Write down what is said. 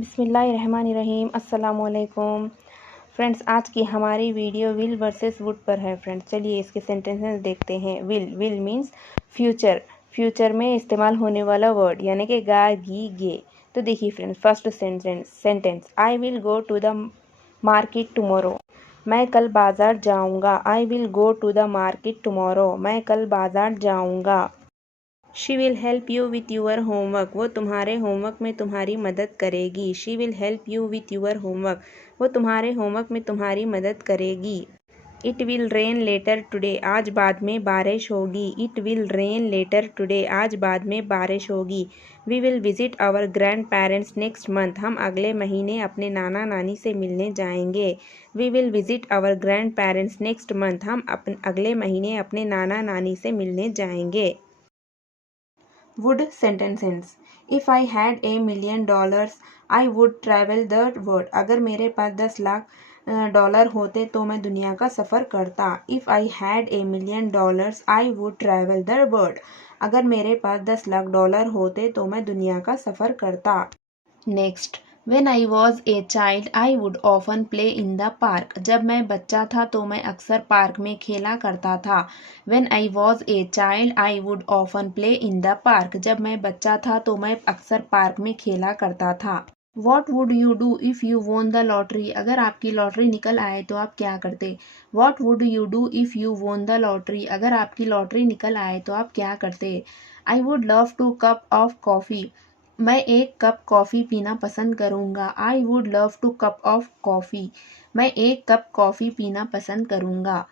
बिस्मिल्लाहिर्रहमानिर्रहीम अस्सलामुअलैकुम फ्रेंड्स। आज की हमारी वीडियो विल वर्सेस वुड पर है फ्रेंड्स। चलिए इसके सेंटेंसेस देखते हैं। Will means future. फ्यूचर में इस्तेमाल होने वाला वर्ड यानी कि गा गी गे। तो देखिए friends, first sentence I will go to the market tomorrow. मैं कल बाजार जाऊंगा। I will go to the market tomorrow. मैं कल बाजार जाऊंगा। She will help you with your homework. वो तुम्हारे होमवर्क में तुम्हारी मदद करेगी। She will help you with your homework. वो तुम्हारे होमवर्क में तुम्हारी मदद करेगी। It will rain later today. आज बाद में बारिश होगी। It will rain later today. आज बाद में बारिश होगी। We will visit our grandparents next month. हम अगले महीने अपने नाना नानी से मिलने जाएंगे। We will visit our grandparents next month. हम अगले महीने अपने नाना नानी से मिलने जाएंगे। Would sentences. If I had $1,000,000, I would travel the world. अगर मेरे पास 10 लाख डॉलर होते तो मैं दुनिया का सफ़र करता। If I had $1,000,000, I would travel the world. अगर मेरे पास 10 लाख डॉलर होते तो मैं दुनिया का सफ़र करता। Next, When I was a child, I would often play in the park. जब मैं बच्चा था तो मैं अक्सर पार्क में खेला करता था। When I was a child, I would often play in the park. जब मैं बच्चा था तो मैं अक्सर पार्क में खेला करता था। What would you do if you won the lottery? अगर आपकी लॉटरी निकल आए तो आप क्या करते? What would you do if you won the lottery? अगर आपकी लॉटरी निकल आए तो आप क्या करते? I would love to cup of coffee. मैं एक कप कॉफ़ी पीना पसंद करूँगा। I would love to cup of coffee. मैं एक कप कॉफ़ी पीना पसंद करूँगा।